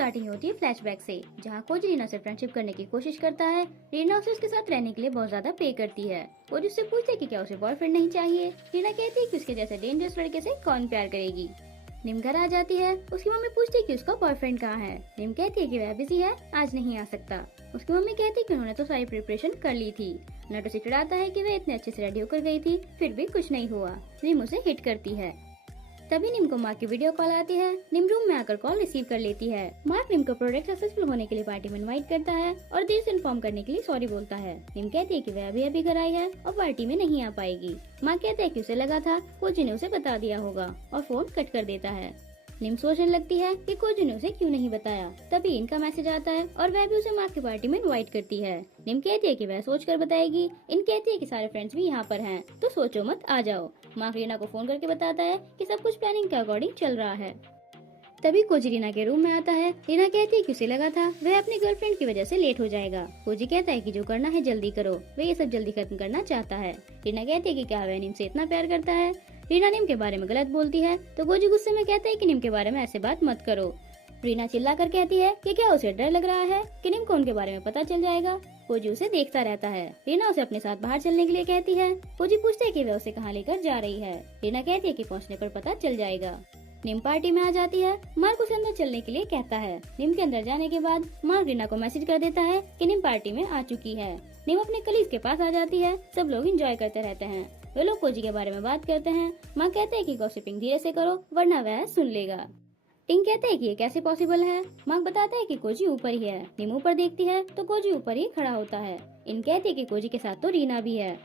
Starting होती है flashback से, जहाँ कोजी रीना से फ्रेंडशिप करने की कोशिश करता है। रीना उसे उसके साथ रहने के लिए बहुत ज्यादा पे करती है। कोजी उससे पूछते कि क्या उसे बॉयफ्रेंड नहीं चाहिए। रीना कहती है कि उसके जैसे डेंजरस लड़के से कौन प्यार करेगी। निम घर आ जाती है। उसकी मम्मी पूछती है कि उसका बॉयफ्रेंड कहाँ है। निम कहती है कि वह बिजी है, आज नहीं आ सकता। उसकी मम्मी कहती है कि उन्होंने तो सारी प्रिपरेशन कर ली थी। नट उसे चिढ़ाता है कि वह इतने अच्छे से रेडी होकर गई थी, फिर भी कुछ नहीं हुआ। निम उसे हिट करती है। तभी निम को मार्क की वीडियो कॉल आती है। निम रूम में आकर कॉल रिसीव कर लेती है। मार्क निम को प्रोजेक्ट सक्सेसफुल होने के लिए पार्टी में इनवाइट करता है और देर से इन्फॉर्म करने के लिए सॉरी बोलता है। निम कहती है कि वह अभी घर आई है और पार्टी में नहीं आ पाएगी। मार्क कहता है कि उसे लगा था कोजी ने उसे बता दिया होगा और फोन कट कर देता है। निम सोचने लगती है कि कोजी ने उसे क्यों नहीं बताया। तभी इनका मैसेज आता है और वह भी उसे मार्क की पार्टी में इनवाइट करती है। निम कहती है कि वह सोचकर बताएगी। इन कहती है कि सारे फ्रेंड्स भी यहाँ पर हैं, तो सोचो मत, आ जाओ। मार्क रीना को फोन करके बताता है कि सब कुछ प्लानिंग के अकॉर्डिंग चल रहा है। तभी कोजी रीना के रूम में आता है। रीना कहती है कि उसे लगा था वह अपनी गर्लफ्रेंड की वजह से लेट हो जाएगा। कोजी कहता है कि जो करना है जल्दी करो, वह ये सब जल्दी खत्म करना चाहता है। रीना कहती है कि क्या वह निम से इतना प्यार करता है। रीना निम के बारे में गलत बोलती है तो कोजी गुस्से में कहता है कि निम के बारे में ऐसे बात मत करो। रीना चिल्ला कर कहती है कि क्या उसे डर लग रहा है कि निम को उनके बारे में पता चल जाएगा। कोजी उसे देखता रहता है। रीना उसे अपने साथ बाहर चलने के लिए कहती है। कोजी पूछते है कि वह उसे कहाँ लेकर जा रही है। रीना कहती है कि पहुँचने पर पता चल जाएगा। निम पार्टी में आ जाती है। मार्क उसे अंदर चलने के लिए कहता है। निम के अंदर जाने के बाद मार्क रीना को मैसेज कर देता है कि निम पार्टी में आ चुकी है। निम अपने कलीग के पास आ जाती है। सब लोग एंजॉय करते रहते हैं। वे लोग कोजी के बारे में बात करते हैं। मार्क कहते हैं कि गॉसिपिंग धीरे से करो वरना वह सुन लेगा। टिंग कहते हैं कि ये कैसे पॉसिबल है। मार्क बताता है कि कोजी ऊपर ही है। निम ऊपर देखती है तो कोजी ऊपर ही खड़ा होता है। इन कहती है कि कोजी के साथ तो रीना भी है।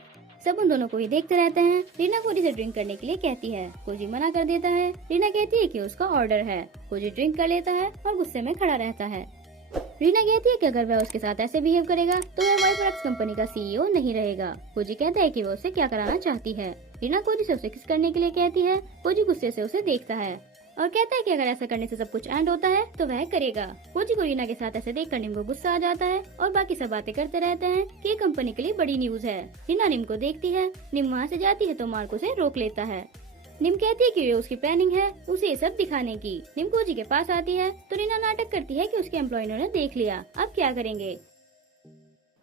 सब उन दोनों को ही देखते रहते हैं। रीना कोजी से ड्रिंक करने के लिए कहती है। कोजी मना कर देता है। रीना कहती है कि उसका ऑर्डर है। कोजी ड्रिंक कर लेता है और गुस्से में खड़ा रहता है। रीना कहती है कि अगर वह उसके साथ ऐसे बिहेव करेगा तो वह वाइपरक्स कंपनी का सीईओ नहीं रहेगा। कोजी कहता है कि वह उसे क्या कराना चाहती है। रीना कोजी से उसे किस करने के लिए कहती है। कोजी गुस्से से उसे देखता है और कहता है कि अगर ऐसा करने से सब कुछ एंड होता है तो वह करेगा। कोजी को रीना के साथ ऐसे देखकर निम को गुस्सा आ जाता है और बाकी सब बातें करते रहते हैं कि ये कंपनी के लिए बड़ी न्यूज है। रीना निम को देखती है। निम वहाँ से जाती है तो मार्क उसे रोक लेता है। निम कहती है कि ये उसकी प्लानिंग है उसे ये सब दिखाने की। निम कोजी के पास आती है तो रीना नाटक करती है कि उसके एम्प्लॉय ने देख लिया, अब क्या करेंगे।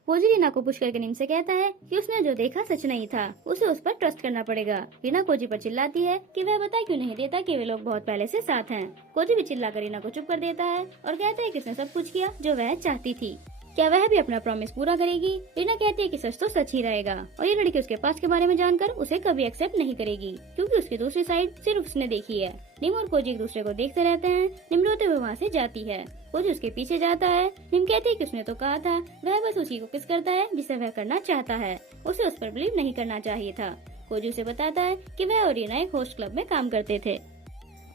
कोजी रीना को पुश करके निम से कहता है कि उसने जो देखा सच नहीं था, उसे उस पर ट्रस्ट करना पड़ेगा। रीना कोजी पर चिल्लाती है कि वह बता क्यों नहीं देता कि वे लोग बहुत पहले से साथ हैं। कोजी भी चिल्लाकर रीना को चुप कर देता है और कहता है कि उसने सब कुछ किया जो वह चाहती थी, क्या वह भी अपना प्रॉमिस पूरा करेगी। रीना कहती है कि सच तो सच ही रहेगा और ये लड़की उसके पास के बारे में जानकर उसे कभी एक्सेप्ट नहीं करेगी, क्योंकि उसकी दूसरी साइड सिर्फ उसने देखी है। निम और कोजी एक दूसरे को देखते रहते हैं। निम रोते हुए वहाँ से जाती है। कोजी उसके पीछे जाता है। निम कहती है कि उसने तो कहा था वह बस उसी को किस करता है जिसे वह करना चाहता है, उसे उस पर बिलीव नहीं करना चाहिए था। कोजी उसे बताता है कि वह और रीना एक होस्ट क्लब में काम करते थे।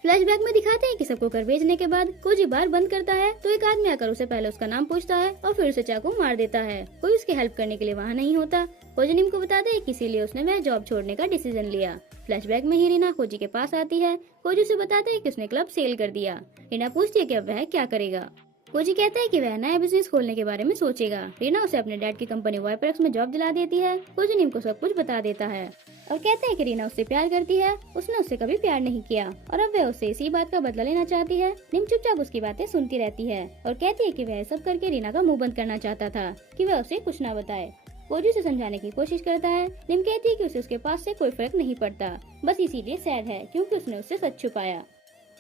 फ्लैशबैक में दिखाते हैं कि सबको कर भेजने के बाद कोजी बार बंद करता है तो एक आदमी आकर उसे पहले उसका नाम पूछता है और फिर उसे चाकू मार देता है। कोई उसकी हेल्प करने के लिए वहाँ नहीं होता। कोजी निम को बताते हैं कि इसीलिए उसने वह जॉब छोड़ने का डिसीजन लिया। फ्लैशबैक में ही रीना कोजी के पास आती है। कोजी उसे बताते है कि उसने क्लब सेल कर दिया। रीना पूछती है कि अब वह क्या करेगा। कोजी कहता है कि वह नया बिजनेस खोलने के बारे में सोचेगा। रीना उसे अपने डैड की कंपनी वाइपरक्स में जॉब दिला देती है। कोजी निम को सब कुछ बता देता है और कहता है कि रीना उससे प्यार करती है, उसने उससे कभी प्यार नहीं किया और अब वह उससे इसी बात का बदला लेना चाहती है। निम चुपचाप उसकी बातें सुनती रहती है और कहती है कि वह सब करके रीना का मुंह बंद करना चाहता था कि वह उसे कुछ न बताए। कोजी उसे समझाने की कोशिश करता है। निम कहती है कि उसे उसके पास से कोई फर्क नहीं पड़ता, बस इसीलिए सैड है क्योंकि उसने उससे सच छुपाया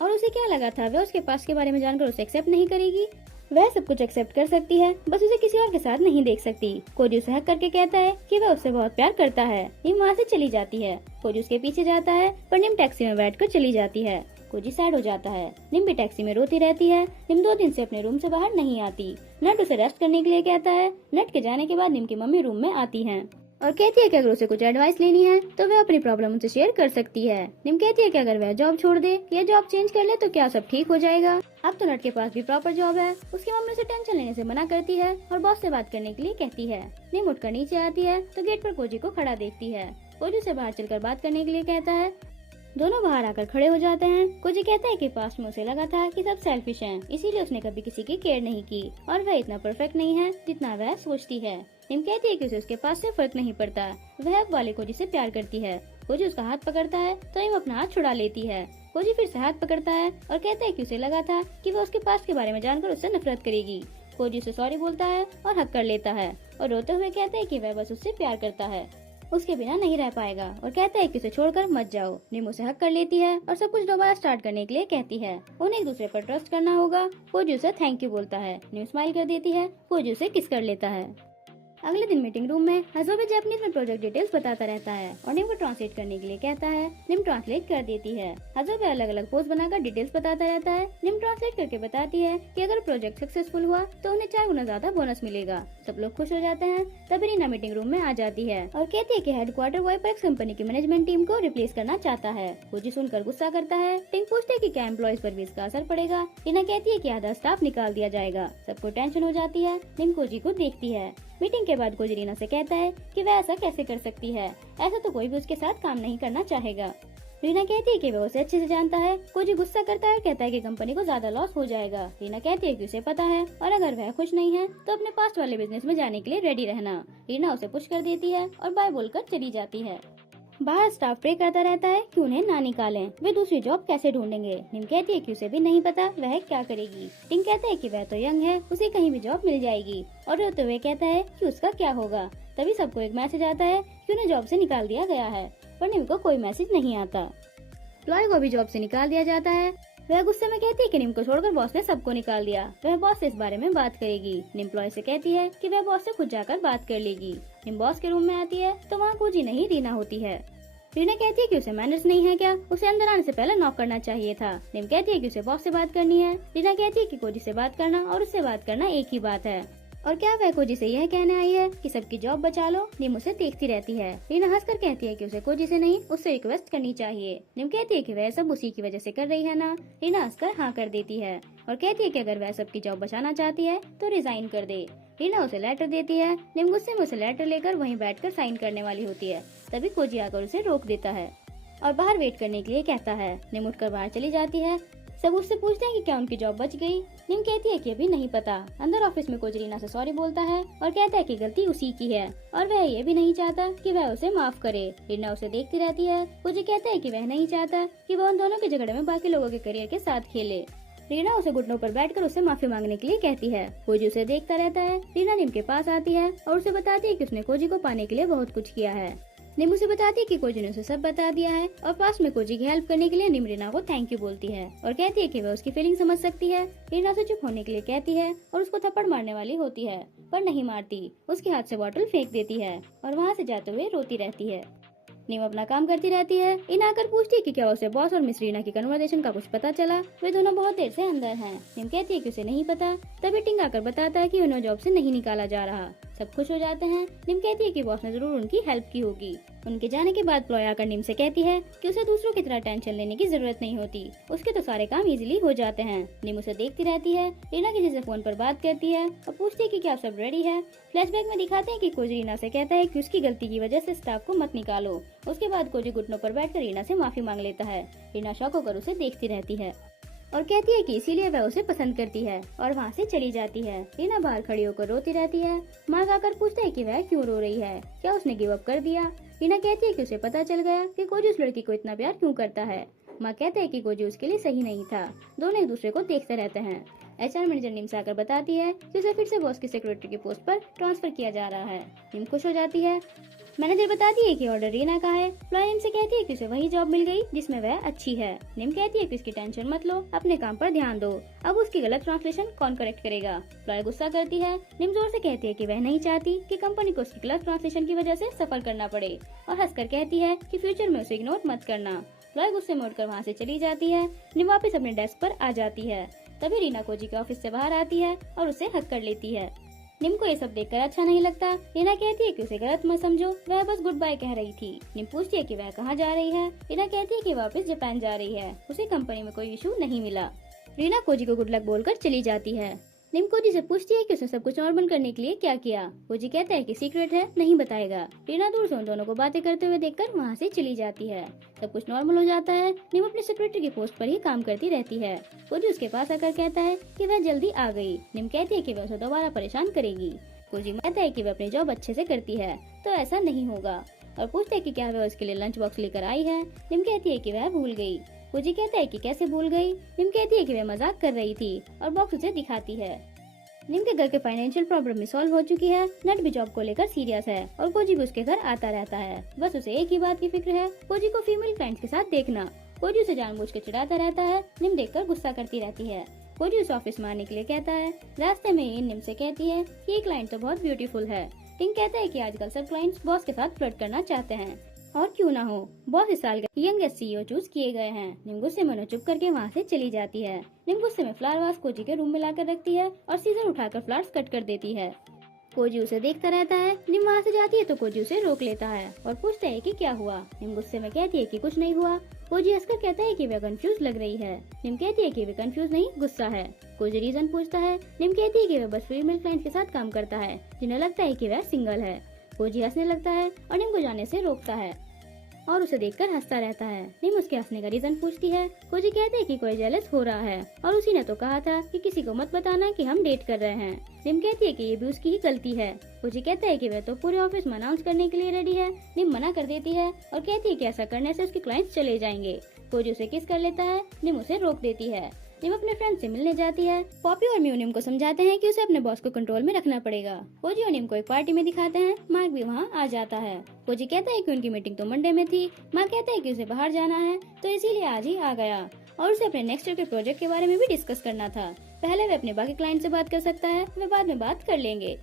और उसे क्या लगा था वह उसके पास के बारे में जानकर उसे एक्सेप्ट नहीं करेगी। वह सब कुछ एक्सेप्ट कर सकती है, बस उसे किसी और के साथ नहीं देख सकती। कोजी उसे हक करके कहता है कि वह उससे बहुत प्यार करता है। निम वहाँ से चली जाती है। कोजी उसके पीछे जाता है पर निम टैक्सी में बैठकर चली जाती है। कोजी सैड हो जाता है। निम भी टैक्सी में रोती रहती है। निम 2 दिन से अपने रूम से बाहर नहीं आती। नट उसे रेस्ट करने के लिए कहता है। नट के जाने के बाद निम की मम्मी रूम में आती है और कहती है कि अगर उसे कुछ एडवाइस लेनी है तो वह अपनी प्रॉब्लम उनसे शेयर कर सकती है। निम कहती है कि अगर वह जॉब छोड़ दे या जॉब चेंज कर ले तो क्या सब ठीक हो जाएगा। अब तो नट के पास भी प्रॉपर जॉब है। उसकी मम्मी उसे टेंशन लेने से मना करती है और बॉस से बात करने के लिए कहती है। निम उठकर नीचे आती है तो गेट पर कोजी को खड़ा देखती है। कोजी से बाहर चलकर बात करने के लिए कहता है। दोनों बाहर आकर खड़े हो जाते हैं। कोजी कहता है कि पास्ट में उसे लगा था कि सब सेल्फिश हैं, इसीलिए उसने कभी किसी की केयर नहीं की और वह इतना परफेक्ट नहीं है जितना वह सोचती है। निम कहती है कि उसे उसके पास से फर्क नहीं पड़ता, वह अब वाले कोजी से प्यार करती है। कोजी उसका हाथ पकड़ता है तो निम अपना हाथ छुड़ा लेती है। कोजी फिर से हाथ पकड़ता है और कहता है कि उसे लगा था कि वह उसके पास्ट के बारे में जानकर उससे नफरत करेगी। कोजी उसे सॉरी बोलता है और हक कर लेता है और रोते हुए कहता है कि वह बस उससे प्यार करता है, उसके बिना नहीं रह पाएगा और कहता है कि उसे छोड़कर मत जाओ। निम उसे हक कर लेती है और सब कुछ दोबारा स्टार्ट करने के लिए कहती है। उन्हें एक दूसरे पर ट्रस्ट करना होगा। कोजी उसे थैंक यू बोलता है। निम स्माइल कर देती है। कोजी उसे किस कर लेता है। अगले दिन मीटिंग रूम में हज़ोबे जापानीज में प्रोजेक्ट डिटेल्स बताता रहता है और निम को ट्रांसलेट करने के लिए कहता है। निम ट्रांसलेट कर देती है। हज़ोबे अलग अलग पोज बनाकर डिटेल्स बताता रहता है। निम ट्रांसलेट करके बताती है कि अगर प्रोजेक्ट सक्सेसफुल हुआ तो उन्हें 4 गुना ज्यादा बोनस मिलेगा। सब लोग खुश हो जाते हैं। तभी रीना मीटिंग रूम में आ जाती है और कहती है कि हेडक्वार्टर वाइपरएक्स कंपनी की मैनेजमेंट टीम को रिप्लेस करना चाहता है। कोजी सुनकर गुस्सा करता है। टिंग पूछते है कि क्या एम्प्लॉयज पर भी इसका असर पड़ेगा। रीना कहती है कि आधा स्टाफ निकाल दिया जाएगा। सबको टेंशन हो जाती है। निम कोजी को देखती है। मीटिंग के बाद कोजी रीना से कहता है कि वह ऐसा कैसे कर सकती है, ऐसा तो कोई भी उसके साथ काम नहीं करना चाहेगा। रीना कहती है कि वह उसे अच्छे से जानता है। कोजी गुस्सा करता है और कहता है कि कंपनी को ज्यादा लॉस हो जाएगा। रीना कहती है कि उसे पता है और अगर वह खुश नहीं है तो अपने पास्ट वाले बिजनेस में जाने के लिए रेडी रहना। रीना उसे पुश कर देती है और बाय बोलकर चली जाती है। बाहर स्टाफ प्रे करता रहता है कि उन्हें ना निकालें, वे दूसरी जॉब कैसे ढूंढेंगे। निम कहती है कि उसे भी नहीं पता वह क्या करेगी। टिंग कहता है कि वह तो यंग है, उसे कहीं भी जॉब मिल जाएगी और रोते हुए कहता है कि उसका क्या होगा। तभी सबको एक मैसेज आता है कि उन्हें जॉब से निकाल दिया गया है, पर निम को कोई मैसेज नहीं आता। प्लॉय को भी जॉब से निकाल दिया जाता है। वह गुस्से में कहती है कि निम को छोड़कर बॉस ने सबको निकाल दिया। वह बॉस से इस बारे में बात करेगी। निम प्लॉय से कहती है कि वह बॉस से खुद जाकर बात कर लेगी। निम बॉस के रूम में आती है तो वहाँ कोजी नहीं रीना होती है। रीना कहती है कि उसे मैनर्स नहीं है क्या, उसे अंदर आने से पहले नॉक करना चाहिए था। निम कहती है कि उसे बॉस से बात करनी है। रीना कहती है कि कोजी से बात करना और उससे बात करना एक ही बात है और क्या वह कोजी से यह कहने आई है कि सबकी जॉब बचा लो। निम उसे देखती रहती है। रीना हंसकर कहती है कि उसे कोजी से नहीं उससे रिक्वेस्ट करनी चाहिए। निम कहती है कि वह सब उसी की वजह से कर रही है ना। रीना हंसकर हाँ कर देती है और कहती है कि अगर वह सबकी जॉब बचाना चाहती है तो रिजाइन कर दे। रीना उसे लेटर देती है। निम गुस्से में उसे लेटर लेकर वहीं बैठकर साइन करने वाली होती है। तभी कोजी आकर उसे रोक देता है और बाहर वेट करने के लिए कहता है। निम उठकर बाहर चली जाती है। सब उससे पूछते हैं कि क्या उनकी जॉब बच गई। निम कहती है कि अभी नहीं पता। अंदर ऑफिस में कोजी रीना से सॉरी बोलता है और कहता है कि गलती उसी की है और वह ये भी नहीं चाहता कि वह उसे माफ करे। रीना उसे देखती रहती है। कोजी कहता है कि वह नहीं चाहता कि वह उन दोनों के झगड़े में बाकी लोगों के करियर के साथ खेले। रीना उसे घुटनों पर बैठकर उससे माफी मांगने के लिए कहती है। कोजी उसे देखता रहता है। रीना निम के पास आती है और उसे बताती है कि उसने कोजी को पाने के लिए बहुत कुछ किया है। निम उसे बताती है कि कोजी ने उसे सब बता दिया है और पास में कोजी की हेल्प करने के लिए निम रीना को थैंक यू बोलती है और कहती है कि वह उसकी फीलिंग समझ सकती है। रीना उसे चुप होने के लिए कहती है और उसको थप्पड़ मारने वाली होती है पर नहीं मारती। उसके हाथ से बॉटल फेंक देती है और वहाँ से जाते हुए रोती रहती है। निम अपना काम करती रहती है। इन आकर पूछती है कि क्या उसे बॉस और मिस रीना की कन्वर्सेशन का कुछ पता चला। वे दोनों बहुत देर से अंदर हैं। निम कहती है कि उसे नहीं पता। तभी टिंग आकर बताता है कि उन्हें जॉब से नहीं निकाला जा रहा। सब खुश हो जाते हैं। निम कहती है कि बॉस ने जरूर उनकी हेल्प की होगी। उनके जाने के बाद प्लॉय आकर निम से कहती है कि उसे दूसरों की तरह टेंशन लेने की जरूरत नहीं होती, उसके तो सारे काम इजीली हो जाते हैं। निम उसे देखती रहती है। रीना किसी से फोन पर बात करती है और पूछती है कि क्या सब रेडी है। फ्लैशबैक में दिखाते हैं कि कोजी रीना से कहता है कि उसकी गलती की वजह से स्टाफ को मत निकालो। उसके बाद कोजी घुटनों पर बैठकर रीना से माफी मांग लेता है। रीना शॉक होकर उसे देखती रहती है और कहती है कि इसीलिए वह उसे पसंद करती है और वहाँ से चली जाती है। रीना बाहर खड़ी होकर रोती रहती है। मार्क आकर पूछते है कि वह क्यों रो रही है, क्या उसने गिव अप कर दिया। रीना कहती है कि उसे पता चल गया कि कोजी उस लड़की को इतना प्यार क्यों करता है। माँ कहते है कि कोजी उसके लिए सही नहीं था। दोनों एक दूसरे को देखते रहते हैं। एचआर मैनेजर निम से आकर बताती है कि उसे फिर से बॉस की सेक्रेटरी की पोस्ट पर ट्रांसफर किया जा रहा है। निम खुश हो जाती है। मैनेजर बताती है कि ऑर्डर रीना का है। प्लॉय निम से कहती है कि उसे वही जॉब मिल गई जिसमें वह अच्छी है। निम कहती है कि इसकी टेंशन मत लो, अपने काम पर ध्यान दो, अब उसकी गलत ट्रांसलेशन कौन करेक्ट करेगा। प्लॉय गुस्सा करती है। निम जोर से कहती है कि वह नहीं चाहती कि कंपनी को उसकी गलत ट्रांसलेशन की वजह से सफर करना पड़े और हंसकर कहती है कि फ्यूचर में उसे इग्नोर मत करना। प्लॉय गुस्से में उठकर वहाँ से चली जाती है। निम वापस अपने डेस्क पर आ जाती है। तभी रीना कोजी के ऑफिस से बाहर आती है और उसे हक कर लेती है। निम को ये सब देखकर अच्छा नहीं लगता। रीना कहती है कि उसे गलत मत समझो, वह बस गुड बाय कह रही थी। निम पूछती है कि वह कहाँ जा रही है। रीना कहती है कि वापस जापान जा रही है, उसे कंपनी में कोई इशू नहीं मिला। रीना कोजी को गुड लक बोलकर चली जाती है। निम कोजी से पूछती है कि उसने सब कुछ नॉर्मल करने के लिए क्या किया। कोजी कहता है कि सीक्रेट है, नहीं बताएगा। रीना दूर से उन दोनों को बातें करते हुए देखकर वहाँ से चली जाती है। सब कुछ नॉर्मल हो जाता है। निम अपने सेक्रेटरी की पोस्ट पर ही काम करती रहती है। कोजी उसके पास आकर कहता है कि वह जल्दी आ गई। निम कहती है कि वह उसे दोबारा परेशान करेगी। कोजी कहता है कि वह अपनी जॉब अच्छे से करती है तो ऐसा नहीं होगा और पूछते है कि क्या वह उसके लिए लंच बॉक्स लेकर आई है। निम कहती है कि वह भूल गई। कोजी कहता है कि कैसे भूल गई। निम कहती है कि वह मजाक कर रही थी और बॉक्स उसे दिखाती है। निम के घर के फाइनेंशियल प्रॉब्लम में सॉल्व हो चुकी है। नट भी जॉब को लेकर सीरियस है और कोजी भी उसके घर आता रहता है। बस उसे एक ही बात की फिक्र है, कोजी को फीमेल क्लाइंट्स के साथ देखना। कोजी उसे जानबूझ कर चिढ़ाता रहता है। निम देखकर गुस्सा करती रहती है। कोजी उसे ऑफिस में आने के लिए कहता है। रास्ते में ही निम से कहती है कि ये क्लाइंट तो बहुत ब्यूटीफुल है। टिंग कहता है कि आजकल सब क्लाइंट्स बॉस के साथ फ्लर्ट करना चाहते हैं और क्यों ना हो, बॉस इस साल के यंगेस्ट सीईओ चूज किए गए हैं। निम गुस्से में चुप करके वहाँ से चली जाती है। निम गुस्से में फ्लावर वास कोजी के रूम में लाकर रखती है और सीजर उठाकर फ्लावर्स कट कर देती है। कोजी उसे देखता रहता है। निम वहाँ से जाती है तो कोजी उसे रोक लेता है और पूछता है कि क्या हुआ। निम गुस्से में कहती है कि कुछ नहीं हुआ। कोजी हंसकर कहता है कि वह कंफ्यूज लग रही है। निम कहती है कि वह कंफ्यूज नहीं, गुस्सा है। कोजी रीजन पूछता है। निम कहती है कि वह बस फीमेल क्लाइंट के साथ काम करता है जिन्हें लगता है कि वह सिंगल है। कोजी हंसने लगता है और निम को जाने से रोकता है और उसे देखकर हंसता रहता है। निम उसके हंसने का रीजन पूछती है। कोजी कहते हैं कि कोई जेलस हो रहा है और उसी ने तो कहा था कि किसी को मत बताना कि हम डेट कर रहे हैं। निम कहती है कि ये भी उसकी ही गलती है। कोजी कहता है कि वह तो पूरे ऑफिस में अनाउंस करने के लिए रेडी है। निम मना कर देती है और कहती है कि ऐसा करने से उसके क्लाइंट्स चले जाएंगे। कोजी उसे किस कर लेता है। निम उसे रोक देती है। निम अपने फ्रेंड से मिलने जाती है। पॉपी और म्यू निम को समझाते हैं कि उसे अपने बॉस को कंट्रोल में रखना पड़ेगा। कोजी और निम को एक पार्टी में दिखाते हैं। मार्क भी वहाँ आ जाता है। कोजी कहता है कि उनकी मीटिंग तो मंडे में थी। मार्क कहता है कि उसे बाहर जाना है तो इसीलिए आज ही आ गया और उसे अपने नेक्स्ट ईयर के प्रोजेक्ट के बारे में भी डिस्कस करना था। पहले वह अपने बाकी क्लाइंट से बात कर सकता है, वे बाद में बात कर लेंगे।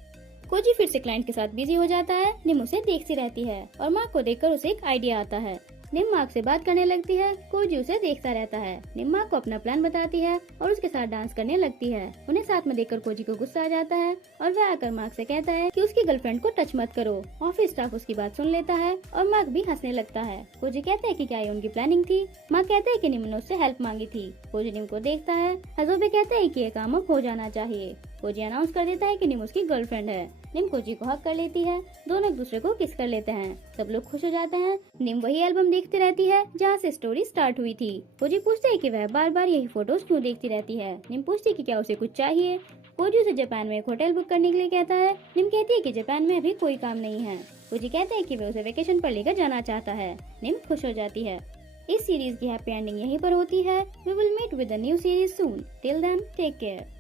कोजी फिर से क्लाइंट के साथ बिजी हो जाता है। निम उसे देखती रहती है और मार्क को देखकर उसे एक आइडिया आता है। निम मार्क से बात करने लगती है। कोजी उसे देखता रहता है। निम मार्क को अपना प्लान बताती है और उसके साथ डांस करने लगती है। उन्हें साथ में देखकर कोजी को गुस्सा आ जाता है और वह आकर मार्क से कहता है कि उसकी गर्लफ्रेंड को टच मत करो। ऑफिस स्टाफ उसकी बात सुन लेता है और मार्क भी हंसने लगता है। कोजी कहता है कि क्या ये उनकी प्लानिंग थी। मार्क कहता है कि निम ने उससे हेल्प मांगी थी। कोजी निम को देखता है। हजोबे कहता है कि ये काम अब हो जाना चाहिए। कोजी अनाउंस कर देता है कि निम उसकी गर्लफ्रेंड है। निम कोजी को हक कर लेती है। दोनों एक दूसरे को किस कर लेते हैं। सब लोग खुश हो जाते हैं। निम वही एल्बम देखती रहती है जहाँ से स्टोरी स्टार्ट हुई थी। कोजी पूछता है कि वह बार बार यही फोटोज क्यों देखती रहती है। निम पूछती है कि क्या उसे कुछ चाहिए। कोजी उसे जापान में एक होटल बुक करने के लिए कहता है। निम कहती है कि जापान में अभी कोई काम नहीं है। कोजी कहता है कि वह उसे वेकेशन पर लेकर जाना चाहता है। निम खुश हो जाती है। इस सीरीज की हैप्पी एंडिंग यहीं पर होती है। We will meet with a new series soon. Till then take care.